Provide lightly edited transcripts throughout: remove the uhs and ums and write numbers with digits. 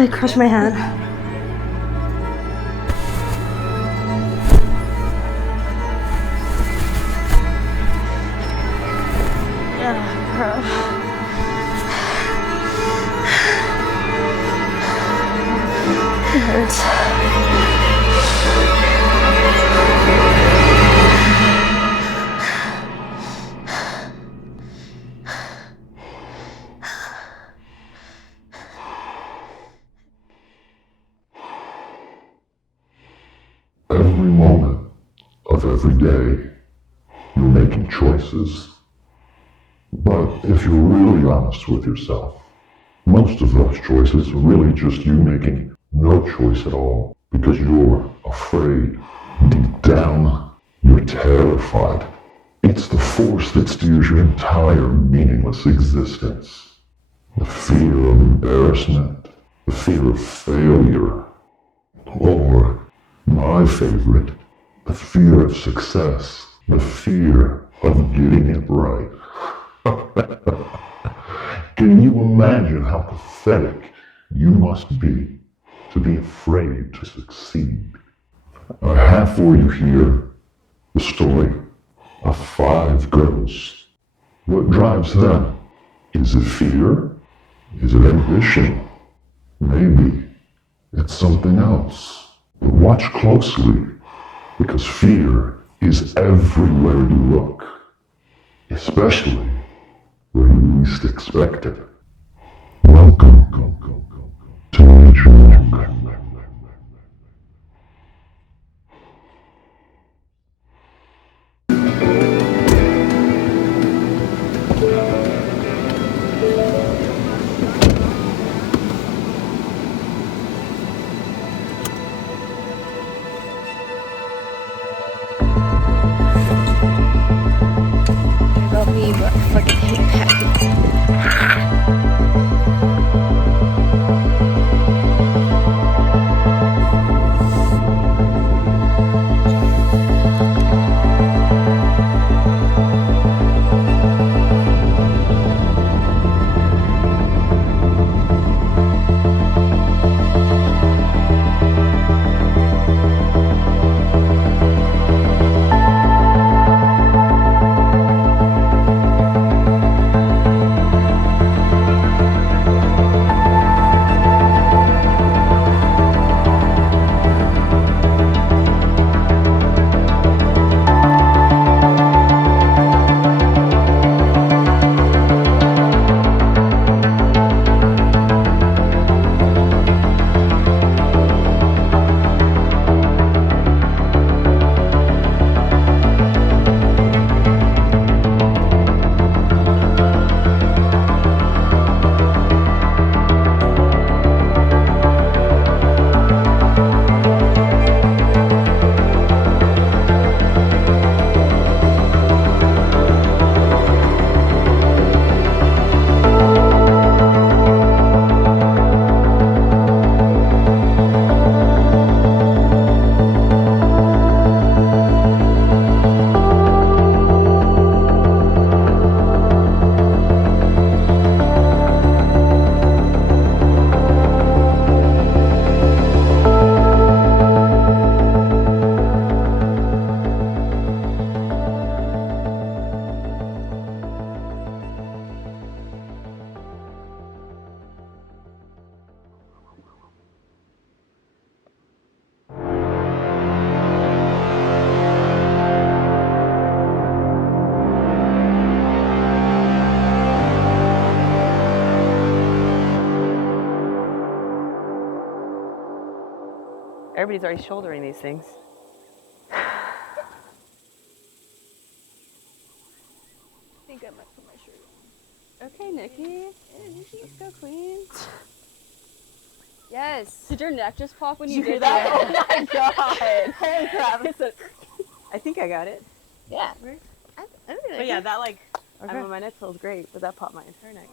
I crushed my hand. Yeah, bro. It hurts. Every moment of every day, you're making choices. But if you're really honest with yourself, most of those choices are really just you making no choice at all because you're afraid. Deep down, you're terrified. It's the force that steers your entire meaningless existence. The fear of embarrassment, the fear of failure, or, my favorite, the fear of success, the fear of getting it right. Can you imagine how pathetic you must be to be afraid to succeed? I have for you here the story of 5 girls. What drives them? Is it fear? Is it ambition? Maybe it's something else. But watch closely, because fear is everywhere you look, especially where you least expect it. Welcome to Nature. About me, but I fucking hate packing. Everybody's already shouldering these things. I think I might put my shirt on. Okay, Nikki. Yeah, Nikki, let's go, queen. Yes. Did your neck just pop when you did that? Oh my god. Holy crap. I think I got it. Yeah. I don't know. But yeah, that like, I mean, my neck feels great, but that popped my entire neck.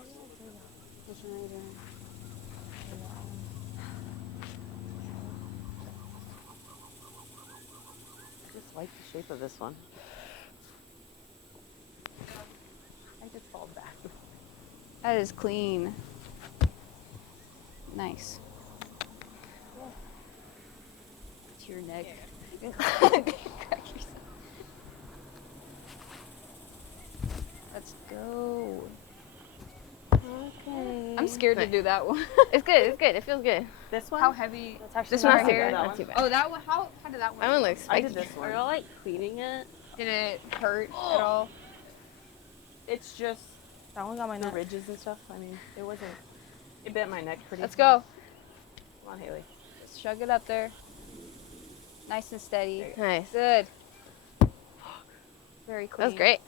I just like the shape of this one. I just fall back. That is clean. Nice. to your neck. Yeah. Crack yourself. Let's go. Okay. I'm scared to Nice. do that one. It's good. It's good. It feels good. This one? How heavy? That's actually This not one's too not bad. too That Not too bad. Oh, that one. How did that one? That one looks I spiky. did this one. Are y'all like cleaning it? Did it hurt at all? It's just That one got my the neck. ridges and stuff. I mean, it wasn't. It bit my neck pretty. Let's go. Come on, Haley. Just chug it up there. Nice and steady. Nice. Good. Very clean. That was great.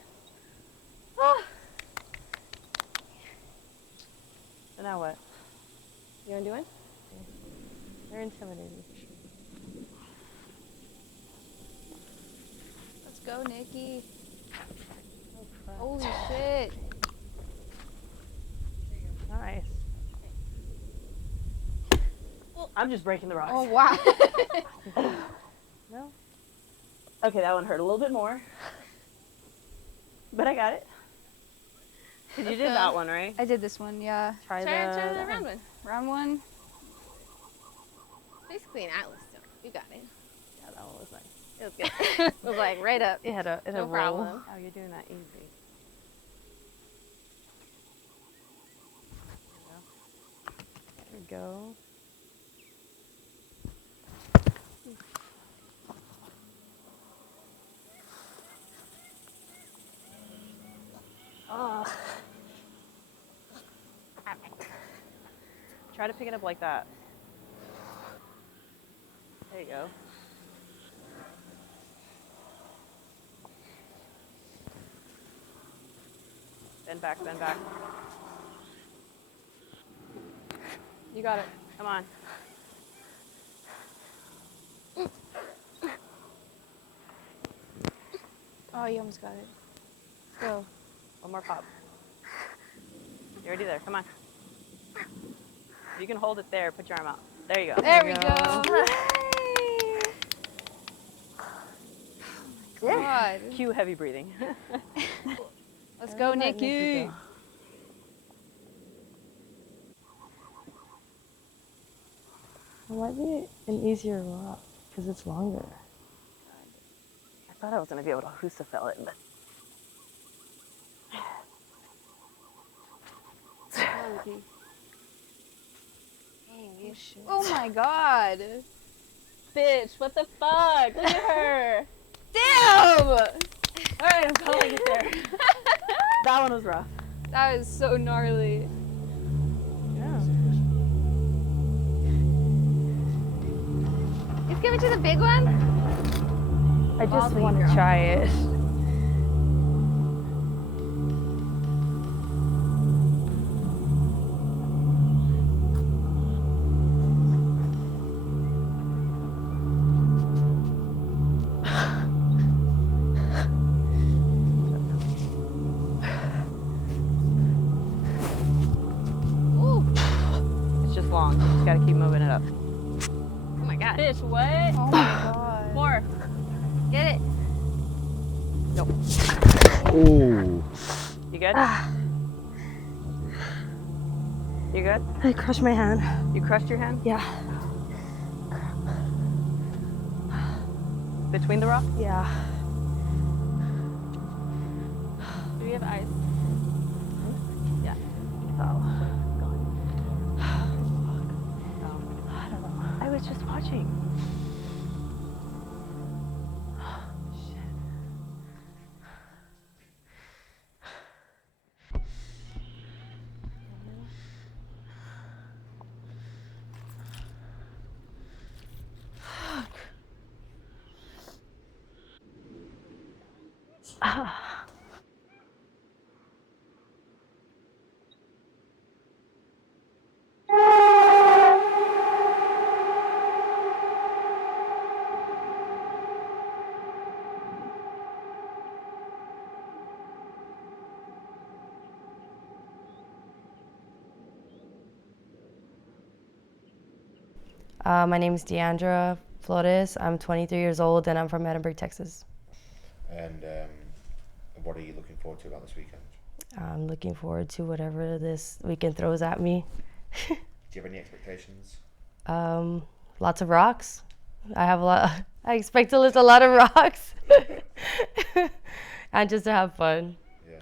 So now what? You want to do one? They're intimidating. Let's go, Nikki. Holy shit. Nice. I'm just breaking the rocks. Oh, wow. No? Okay, that one hurt a little bit more. But I got it. Because you did that one, right? I did this one, yeah. Try Try the that round one. Round one. Basically an atlas stone. You got it. Yeah, that one was nice. It was good. It was like right up. It had a No roll. problem. Oh, you're doing that easy. There we go. Oh. Try to pick it up like that. There you go. Bend back, bend back. You got it. Come on. Oh, you almost got it. Go. One more pop. You're already there. Come on. You can hold it there. Put your arm out. There you go. There we go. God. Cue heavy breathing. Let's go, Nikki. It might be an easier rock because it's longer. I thought I was going to be able to Husafel it, but Oh my god. bitch, what the fuck? Look at her. Damn! Alright, I'm calling it there. That one was rough. That is so gnarly. Yeah. Let's give it to the big one. I just Bobby want to girl. try it. It's just long. You just gotta keep moving it up. Oh my god. Bitch, what? Oh my god. More. Get it. Nope. Oh. You good? You good? I crushed my hand. You crushed your hand? Yeah. Between the rocks? Yeah. Do you have ice? Yeah. Oh. I don't know. I was just watching. Shit. My name is Deandra Flores. I'm 23 years old and I'm from Edinburgh, Texas. And what are you looking forward to about this weekend? I'm looking forward to whatever this weekend throws at me. Do you have any expectations? Lots of rocks. I have a lot. I expect to lift a lot of rocks, and just to have fun. Yeah.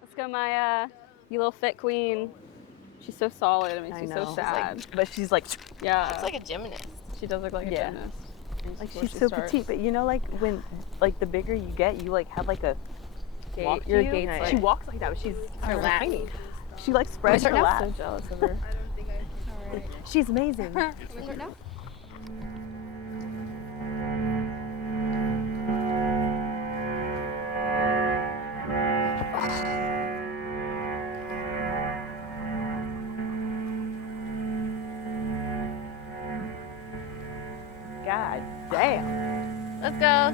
Let's go, Maya. You little fit queen. She's so solid. It makes I me know. so sad. But she's like, Yeah. It's like a gymnast. She does look like a Yeah. gymnast. Before she's she so starts. petite. But you know, like when, like the bigger you get, you like have like a walk. Your to you. gait's Yeah, like- she walks like that, but she's Her lap. tiny. She like spreads her I'm lap. so jealous of her. She's amazing. God damn. Let's go.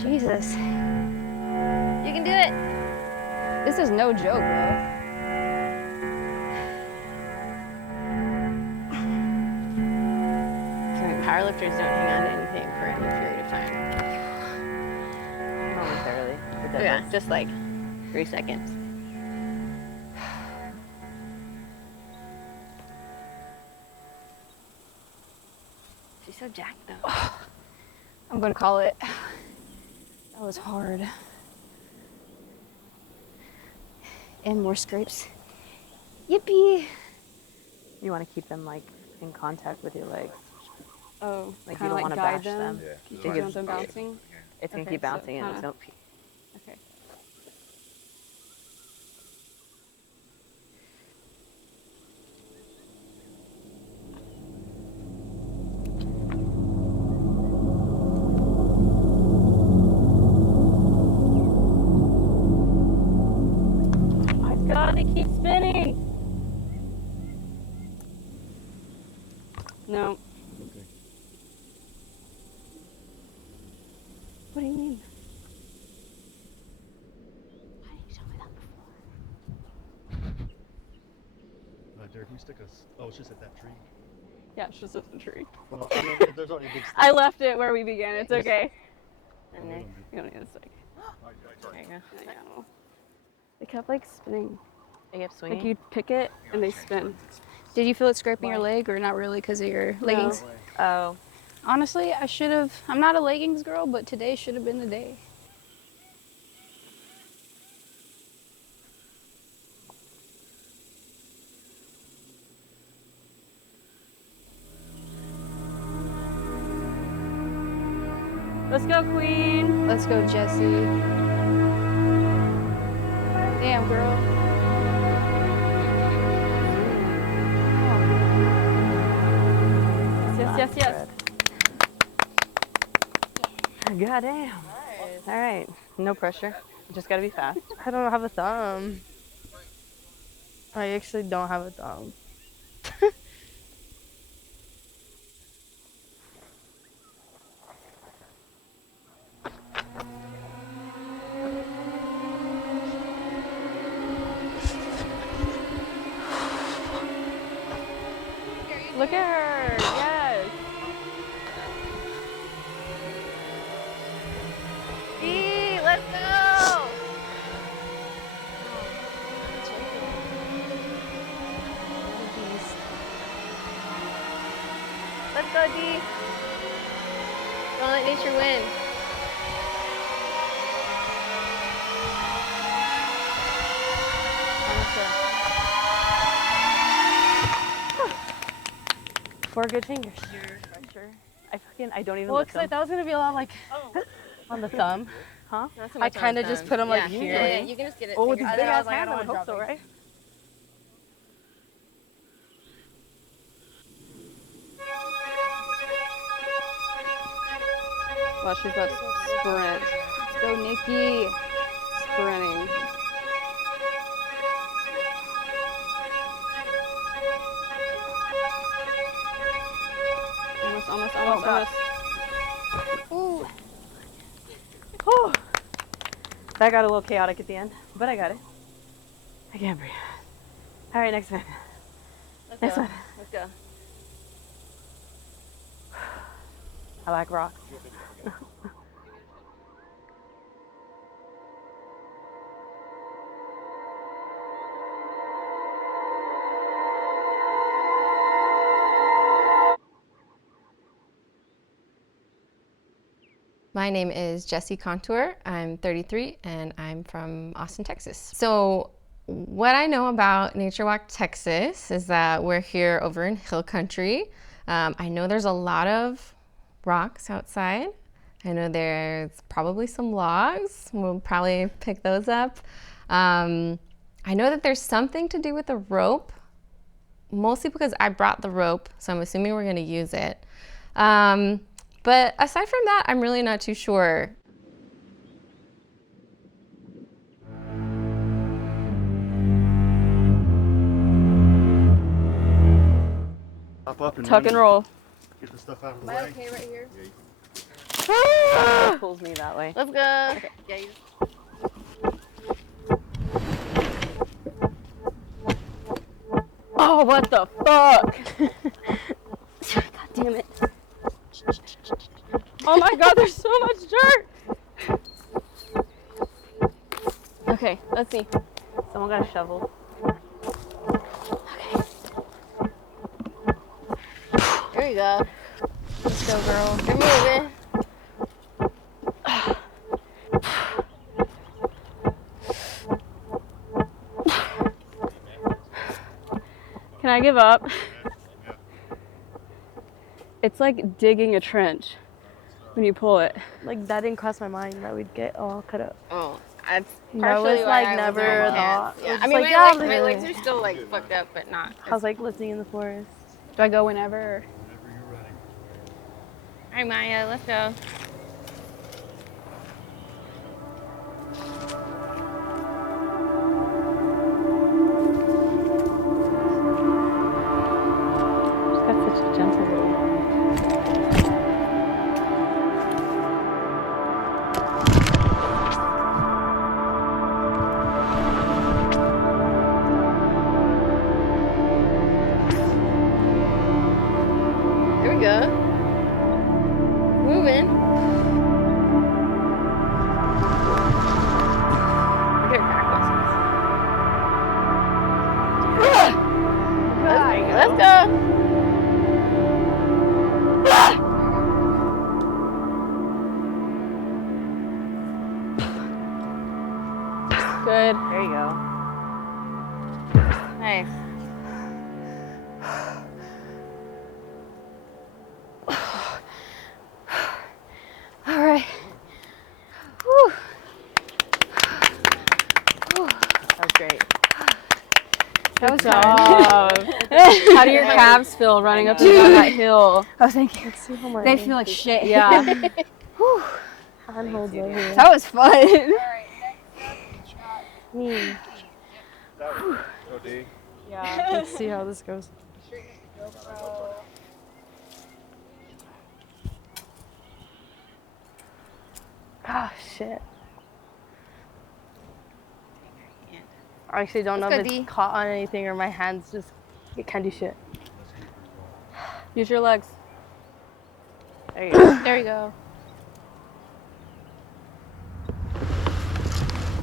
Jesus. You can do it. This is no joke, bro. Powerlifters don't hang on to anything for any period of time. Momentarily. Yeah, just like 3 seconds. She's so jacked though. I'm gonna call it. That was hard. And more scrapes. Yippee! You want to keep them like in contact with your legs. Oh, Like you kinda don't want to guide bash them. Yeah. You So don't I want them just- bouncing? It's gonna Okay, keep so bouncing and kinda- don't. Okay. My God, they keep spinning. No. What do you mean? Why didn't you tell me that before? Derek, can you stick us? Oh, it's just at that tree. Yeah, it's just at the tree. Well, I mean, there's already a big stick. I left it where we began. It's okay. Oh, we don't do- You don't need a stick. There you go. I know. They kept like spinning. They kept swinging. Like you pick it and they spin. Did you feel it scraping your leg or not really because of your leggings? Oh. Honestly, I should have. I'm not a leggings girl, but today should have been the day. Let's go, Queen. Let's go, Jessie. Damn, girl. Yes, yes, yes. God damn. All right. No pressure. You just gotta be fast. I don't have a thumb. I actually don't have a thumb. Look at her. Yes. Dee, let's go. Let's go, Dee. Don't let nature win. Four good fingers. I don't even Well, look because I them. thought it was gonna be a lot like on the thumb. Huh? Not so I much on kind the of just thumb. put them like Yeah, here. yeah, you can just get it. Oh, with these finger- big ass I hands, I don't would wanna hope so, drop it. right? Well, she's about to sprint. Let's go, Nikki. Sprinting. Almost, almost, almost, God. almost. Ooh. That got a little chaotic at the end, but I got it. I can't breathe. All right, next one. Next one. Let's go. I like rocks. My name is Jessie Contour. I'm 33 and I'm from Austin, Texas. So what I know about Nature Walk Texas is that we're here over in hill country. I know there's a lot of rocks outside. I know there's probably some logs. We'll probably pick those up. I know that there's something to do with the rope, mostly because I brought the rope, so I'm assuming we're gonna use it. But aside from that, I'm really not too sure. Hop up and Tuck and roll. get the stuff out of the Am I way. okay right here? That pulls me that way. Let's go. Okay. Yeah, you Oh, what the fuck? God damn it. Oh my god, there's so much dirt. Okay, let's see. Someone got a shovel. There you go. Let's go, girl. You're moving. Can I give up? It's like digging a trench when you pull it. Like, that didn't cross my mind that we'd get all cut up. Oh, that's No, partially it's why like I was never wearing thought. pants. Yeah, It's I mean, like, my legs yeah, are still like fucked up, but not. I was like lifting in the forest. Do I go whenever? Whenever you're ready. All right, Maya, let's go. She's got such a gentle little arm. There we go. Moving. We're getting backwards. Let's go. Good. There you go. Nice. All right. Whew. That was great. That was good. How do your calves feel running up and down that hill? Oh, thank you. Let's see how my They feel like shit. Yeah. hand holds over here. That was fun. Me. Go, D. Yeah. Let's see how this goes. Oh, shit. I actually don't know Let's if go, it's D. caught on anything or my hands just, it can't do shit. Use your legs. There you go. There you go.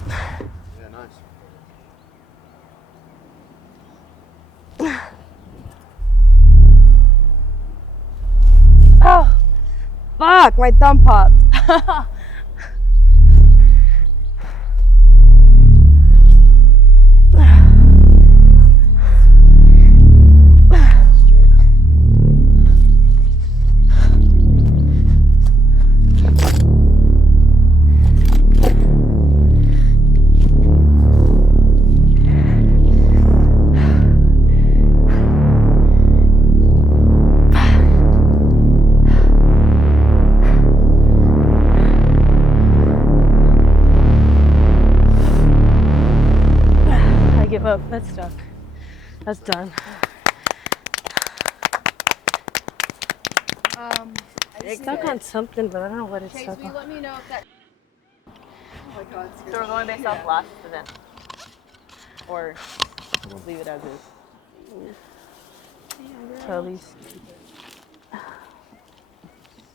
Yeah, nice. Oh, fuck, my thumb popped. I give up. That's stuck. That's done. I It's stuck on something, but I don't know what it's Chase, stuck will you on. let me know if that So we're going based off last event. Or we'll leave it as is. So at least.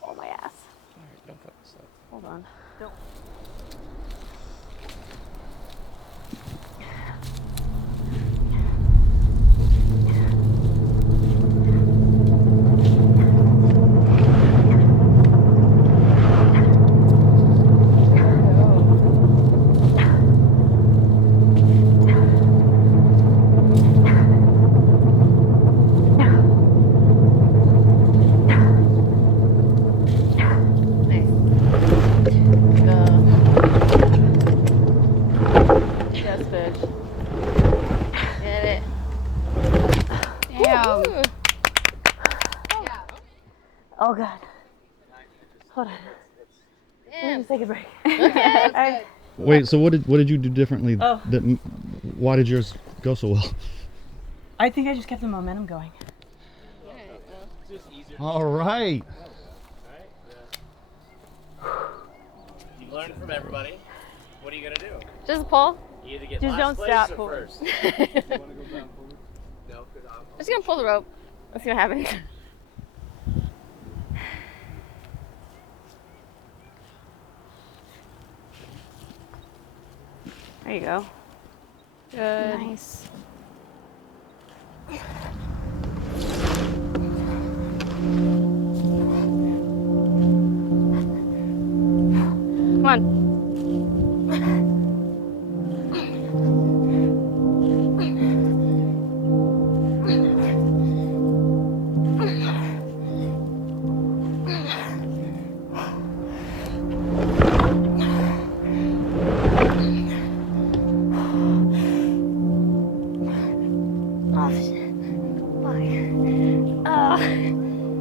Oh, my ass. Alright, don't fuck this up. Hold on. Don't. Yes, bitch. Get it. Damn. Oh, God. Hold on. Let me Damn. just take a break. Okay. All right. Wait, so what did you do differently? Oh. Why did yours go so well? I think I just kept the momentum going. All right. You learn from everybody. What are you gonna do? Just pull. You either get Just last don't place stop or pulling. first. I'm just gonna pull the rope. Let's see what happens. There you go. Good. Nice. Come on.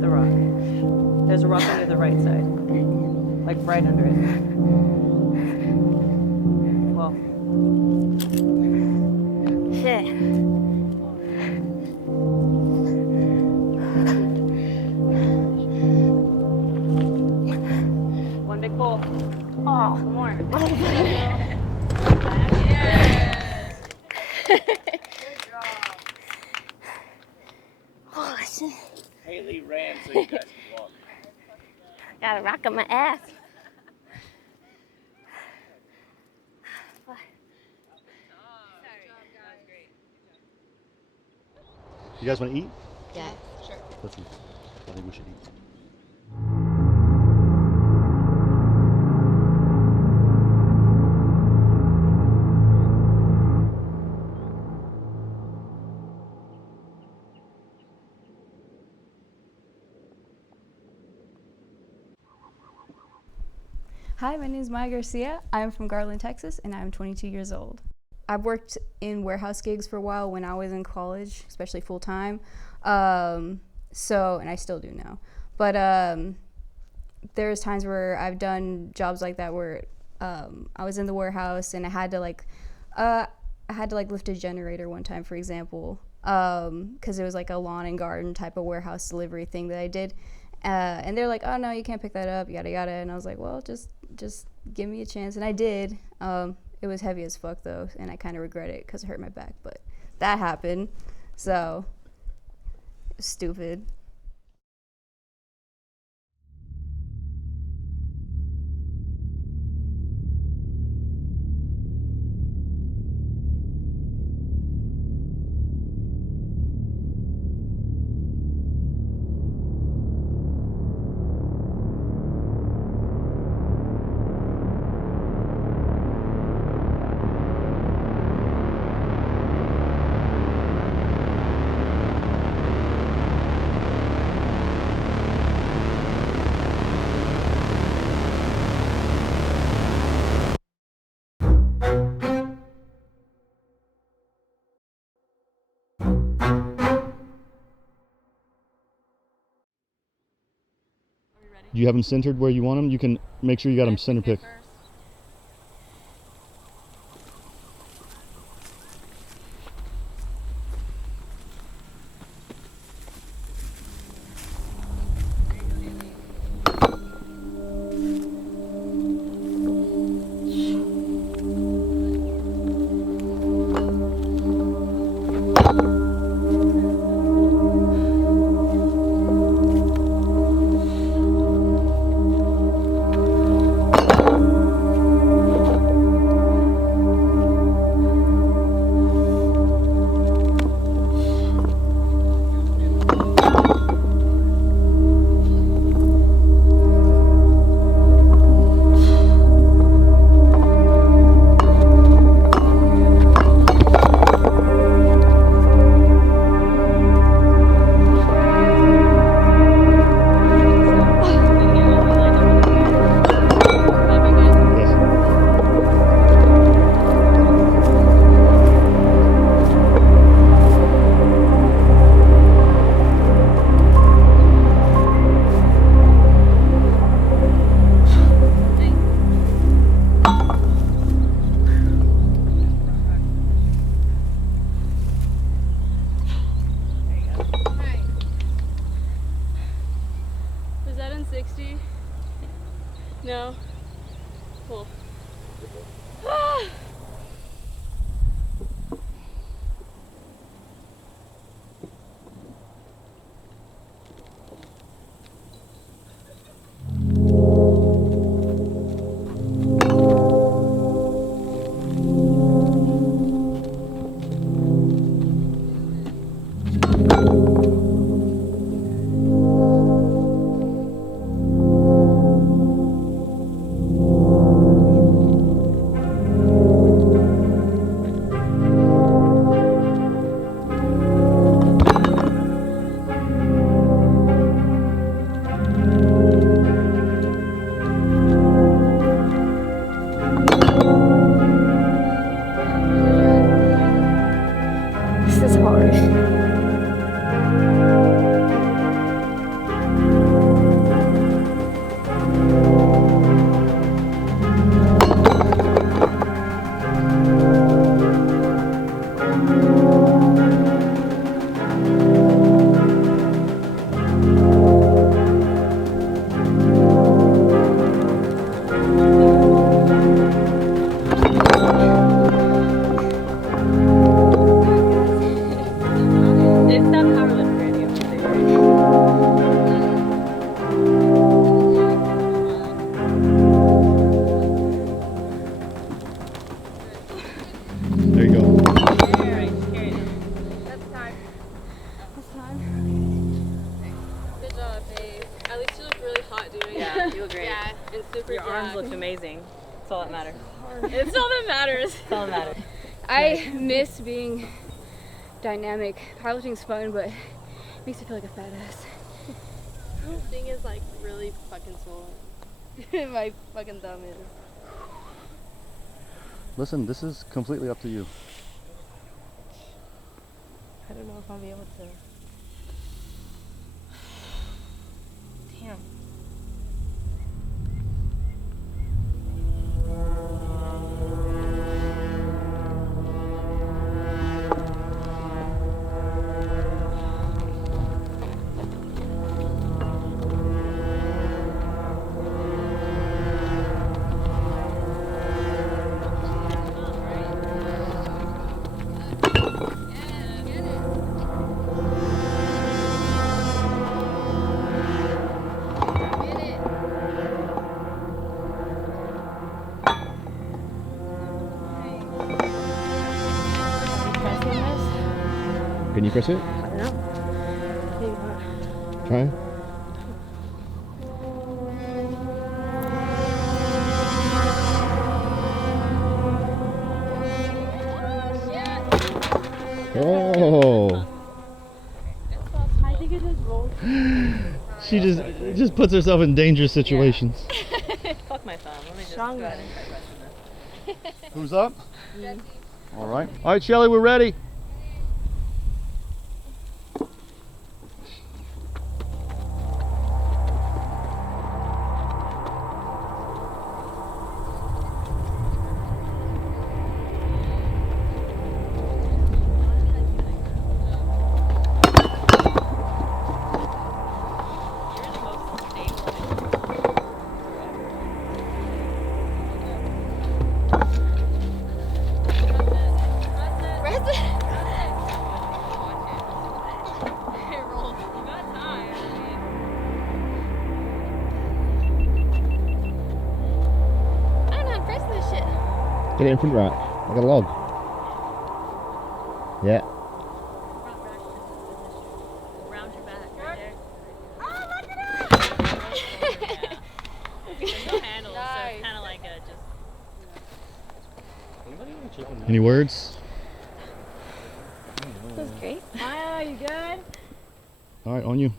The rock. There's a rock under the right side. Like right under it. Well, Shit. one big pull. Oh. One more. Oh, shit. Haley ran so you guys could walk. Got a rock on my ass. You guys want to eat? Yeah. Let's eat. I think we should eat. Hi, my name is Maya Garcia. I'm from Garland, Texas, and I'm 22 years old. I've worked in warehouse gigs for a while when I was in college, especially full time. And I still do now. But there's times where I've done jobs like that where I was in the warehouse and I had to lift a generator one time, for example, because it was like a lawn and garden type of warehouse delivery thing that I did. And they're like, oh no, you can't pick that up, yada yada. And I was like, well, just give me a chance. And I did. It was heavy as fuck though, and I kind of regret it because it hurt my back. But that happened, so it was stupid. Do you have them centered where you want them? You can make sure you got them center picked. cool. This is hard. It's not powerlifting There you go. That's time. Good job, babe. At least you look really hot doing it. Yeah, you look great. Yeah, and super Your arms jacked. looked amazing. That's all that matters. It's all that matters. That's all that matters. I miss being dynamic. Powerlifting's fun, but it makes me feel like a fat ass. This thing is like really fucking swollen. My fucking thumb is. Listen, this is completely up to you. I don't know if I'll be able to. Damn. Can you press it? I don't know. Maybe not. Try. Oh. I think it just rolled. She just puts herself in dangerous situations. Fuck my thumb. Let me just go ahead and try pressing this. Who's up? All right. All right, Shelly, we're ready. Get it in front right, like a log. Yeah. Round your back right there. There's no handle, so it's kind of like a just. Any words? That was great. Maya, you good? All right, on you.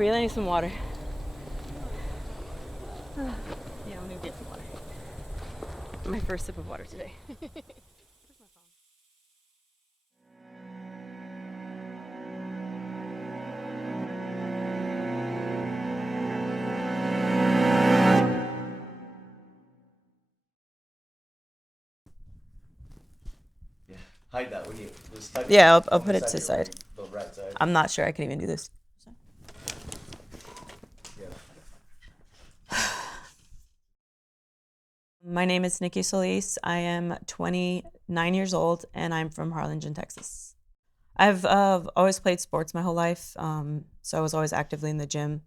breathe. I need some water. Yeah, I'm gonna get some water. My first sip of water today. Hide that, would you? Just type Yeah, it I'll on put it to center, the side. The right side. I'm not sure I can even do this. My name is Nikki Solis. I am 29 years old, and I'm from Harlingen, Texas. I've always played sports my whole life, so I was always actively in the gym.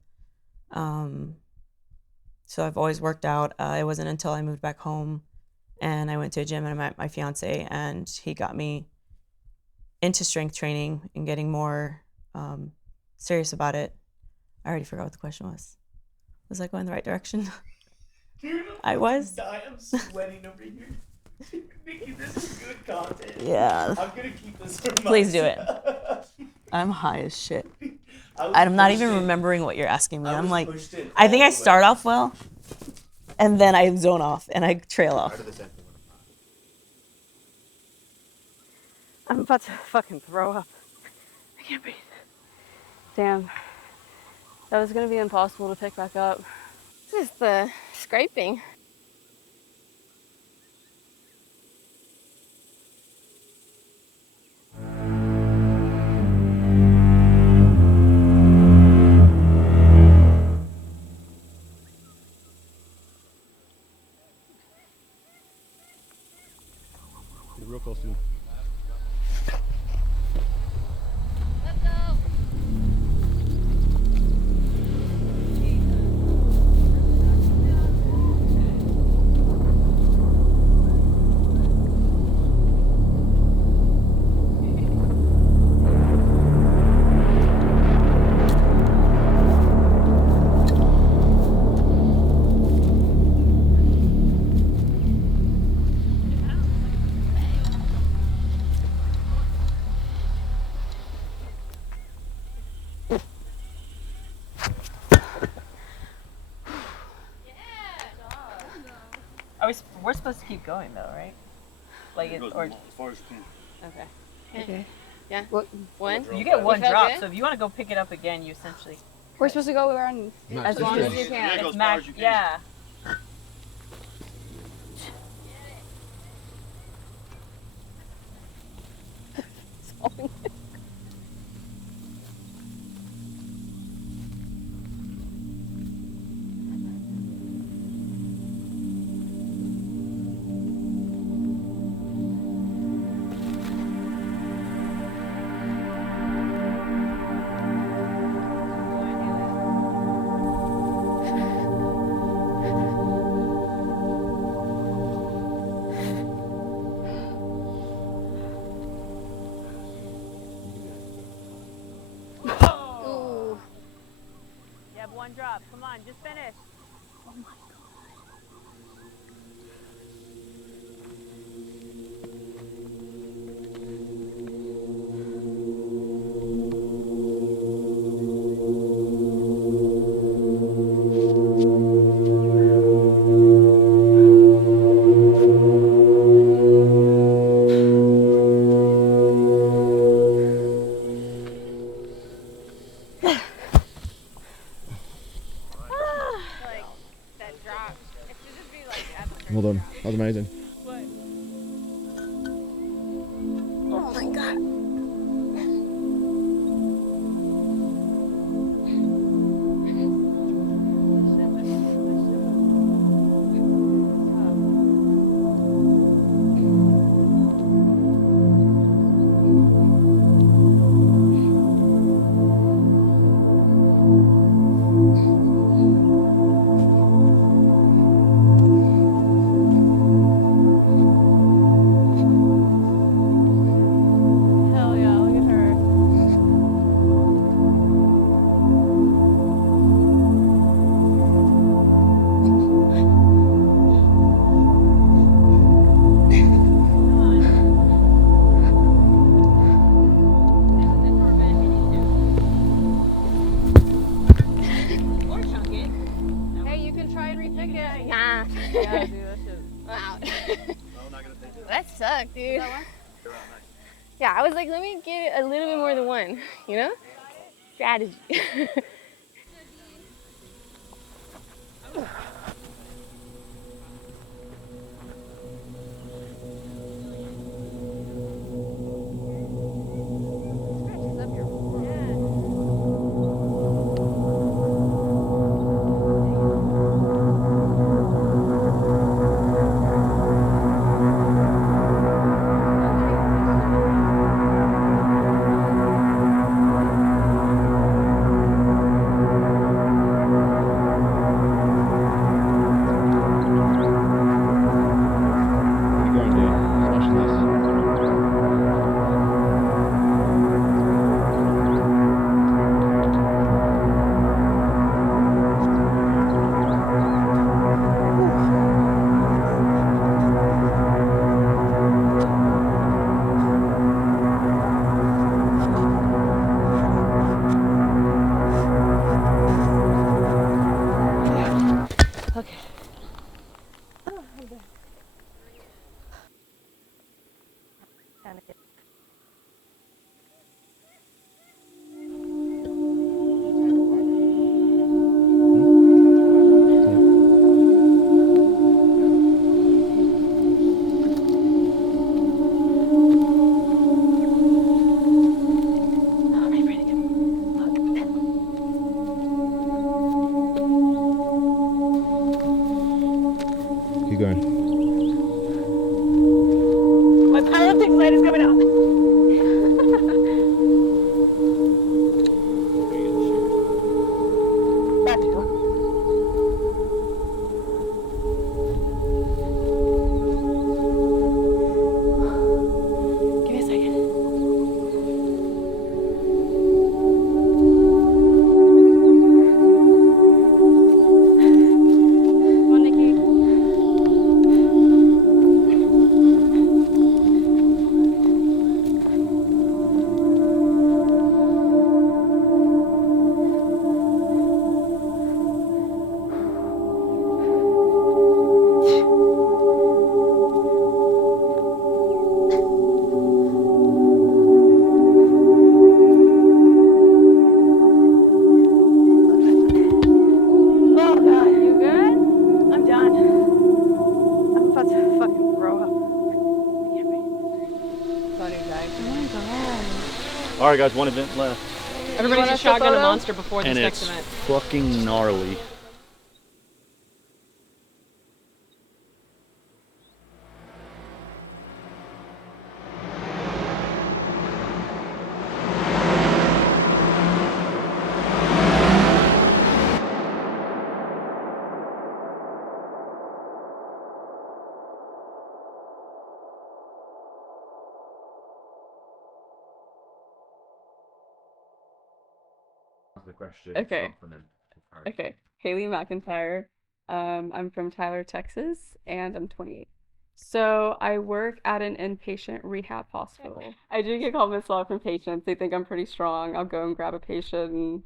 So I've always worked out. It wasn't until I moved back home and I went to a gym and I met my fiance, and he got me into strength training and getting more serious about it. I already forgot what the question was. Was I going the right direction? Dude, I was. I'm sweating over here. Nikki, this is good content. Yeah. I'm gonna keep this for Please do it. myself. I'm high as shit. I was I'm not pushed even in. remembering what you're asking me. I I'm was like, pushed in I think all I the start way. off well, and then I zone off and I trail off. I'm about to fucking throw up. I can't breathe. Damn. That was gonna be impossible to pick back up. This is the scraping. Get real close to him. Let's go. We're supposed to keep going though, right? Like it, or as far as you can. okay. Okay. Yeah. One? You get one felt drop, good? so if you want to go pick it up again, you essentially We're supposed to go around as long as you Yeah, can. go It's as far max, as you can. yeah. Ooh. You have one drop. Come on, just finish. Like that drop. It should just be like at the Well done. That was amazing. Oh my god. repick it. Nah. Yeah, dude, that shit. Wow. No, I'm not gonna take it. That sucked, dude. That one? Yeah, I was like, let me get a little bit more than one, you know? Strategy. Keep going, dude. Smash this. Okay. Keep going. My piloting light is coming out. That too. Give me a second. Come on, Nikki. Oh god, you good? I'm done. I'm about to fucking throw up. I can't breathe. Funny guy. Oh my god. All right, guys. One event left, Everybody just shotgun a monster before and it's fucking gnarly. The question. Okay. Stop and then encourage. Okay. Haley McIntyre. I'm from Tyler, Texas, and I'm 28. So I work at an inpatient rehab hospital. I do get called Miss Love from patients. They think I'm pretty strong. I'll go and grab a patient and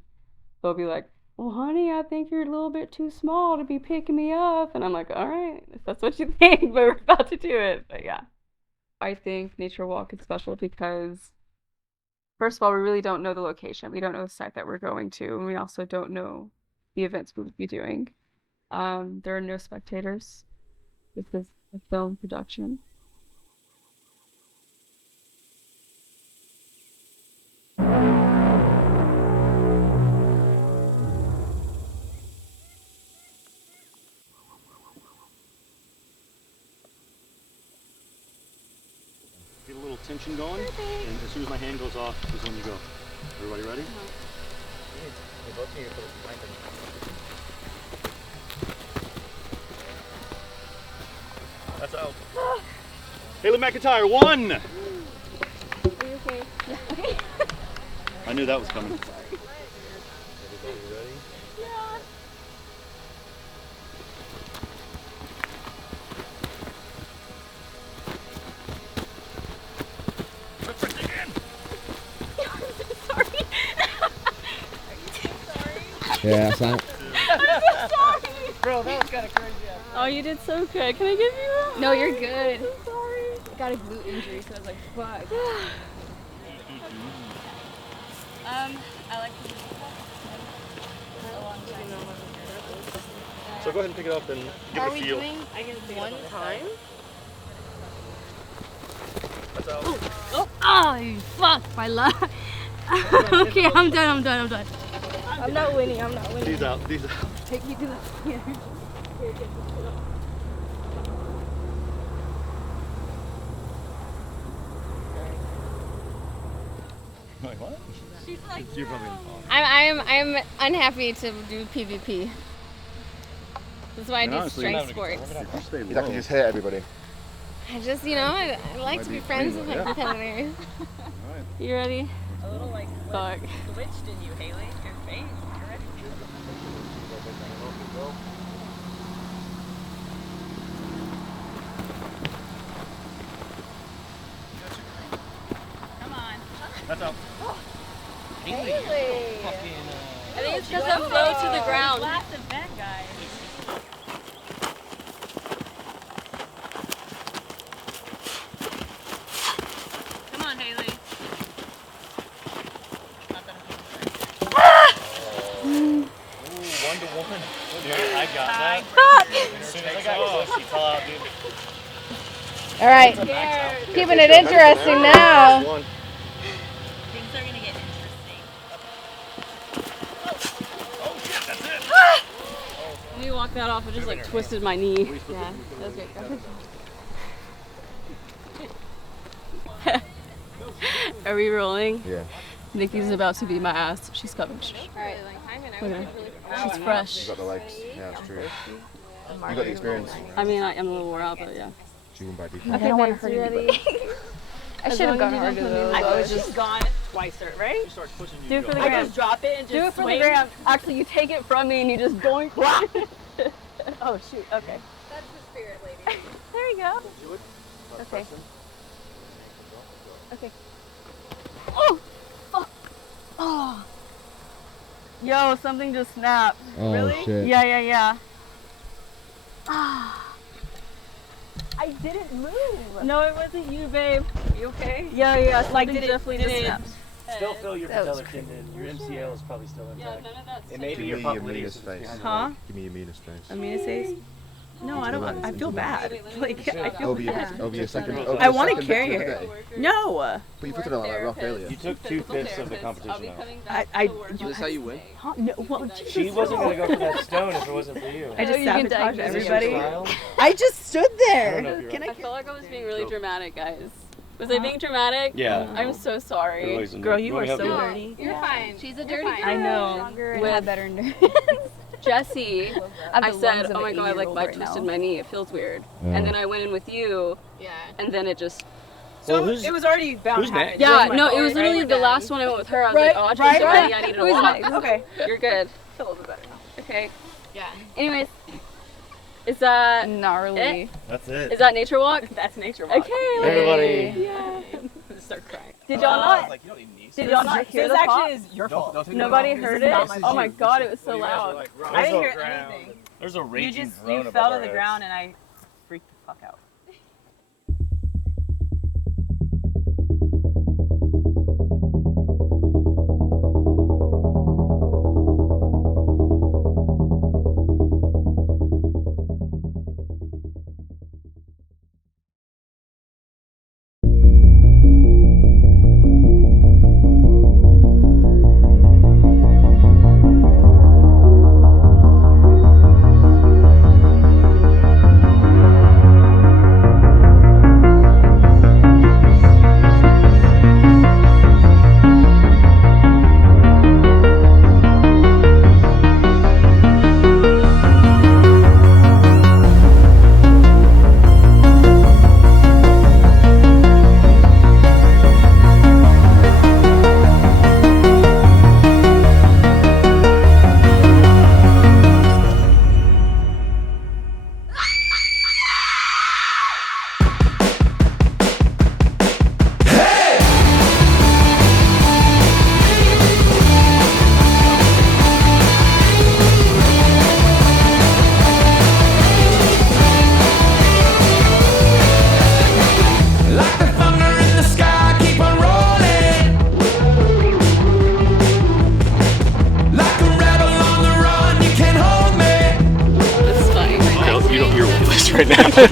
they'll be like, well, honey, I think you're a little bit too small to be picking me up. And I'm like, all right, if that's what you think, but we're about to do it. But yeah. I think Nature Walk is special because, first of all, we really don't know the location. We don't know the site that we're going to. And we also don't know the events we would be doing. There are no spectators. This is a film production. Get a little tension going, and as soon as my hand goes off is when you go. Everybody ready? That's out. Haley McIntyre, 1! Are you okay? Yeah. I knew that was coming. Everybody ready? Yeah. Yeah, that's out. I'm so sorry. Bro, that was kind of crazy. Oh, you did so good. Can I give you a No, you're good. I'm sorry. I got a glute injury, so I was like, fuck. I like to So go ahead and pick it up and give it a feel. One time? That's out. Oh, you fuck, my luck. Okay, I'm done. I'm not winning. These out. Take you to the theater. Wait, what? She's like, You're probably I'm unhappy to do PvP. This is why I do strength sports. He's actually just hit everybody. I just, I like to be friends with my competitors. You ready? A little like Fuck. glitched in you, Haley. Your face. You ready? come on. That's out. Haley. I think it's because I'm low to the ground. Last event, guys. Come on, Haley. Ooh, 1-1. Dude, I got that. As soon as I got close, you fell out, dude. All right, keeping it interesting now. Things are gonna get interesting. Oh shit, that's it. When you walk that off, I just like twisted my knee. Yeah, that was great. Are we rolling? Yeah. Nikki's about to beat my ass. She's coming. Alright, Okay. She's fresh. You got the legs. Yeah, that's true. You got the experience. I mean, I'm a little wore out, but yeah. She won by default. Okay, I don't want to hurt anybody. I should have gone harder though. I was just gone twice, right? She starts pushing you. Do it for the I gram. just drop it and just Do it for swing. the gram. Actually, you take it from me and you just doink. Oh shoot. Okay. That's the spirit, lady. There you go. Do it. Okay. Okay. Oh! Fuck! Oh! Yo, something just snapped. Oh, really? shit. Yeah. I didn't move. No, it wasn't you, babe. You okay? Yeah. Like, Something did it definitely just did it snapped. Still feel your That was patellar tendon. Your MCL is probably still Yeah, intact. none of that's It may be Give your me your butt meanest is face. behind Huh? Give me your meanest face. Amina says. No, I don't. I feel bad. Like I feel. Over your second. I want to carry her. No. But you put it on like rough earlier. You took 2/5 of the competition out. Is this how you win? Huh? No. Well, She wasn't gonna go for that stone if it wasn't for you. I just you can sabotaged diagnose everybody. Trial? I just stood I there. don't know if you're Can I I? felt like I was being really dramatic, guys. Was I being dramatic? Yeah. I'm so sorry. Girl, you are so dirty. dirty. You're fine. She's a dirty girl. I know. Stronger and With- have better nerves. Jesse, have I the said, lungs of oh my an god, like 80-year-old I right twisted now. my knee. It feels weird. And then I went in with you, Yeah. and then it just. So who's It was already bound who's to happen. next? Yeah, It was my no, fault. it was literally the last one I went with her. I was like, oh, I just ready. I needed to Who's walk. next? Okay. You're good. Feel a little bit better now. Okay. Yeah. Anyways, is that Gnarly. That's it. is that nature walk? That's nature walk. Okay. Everybody. Yeah. Start crying. Did y'all not? you don't need knees. Did y'all not hear This the actually pop? is your fault. Nobody heard it. not my Oh my fault. god, it was so loud. I didn't hear anything. There's a You raging just drone you above fell our to the heads. ground and I freaked the fuck out. right now.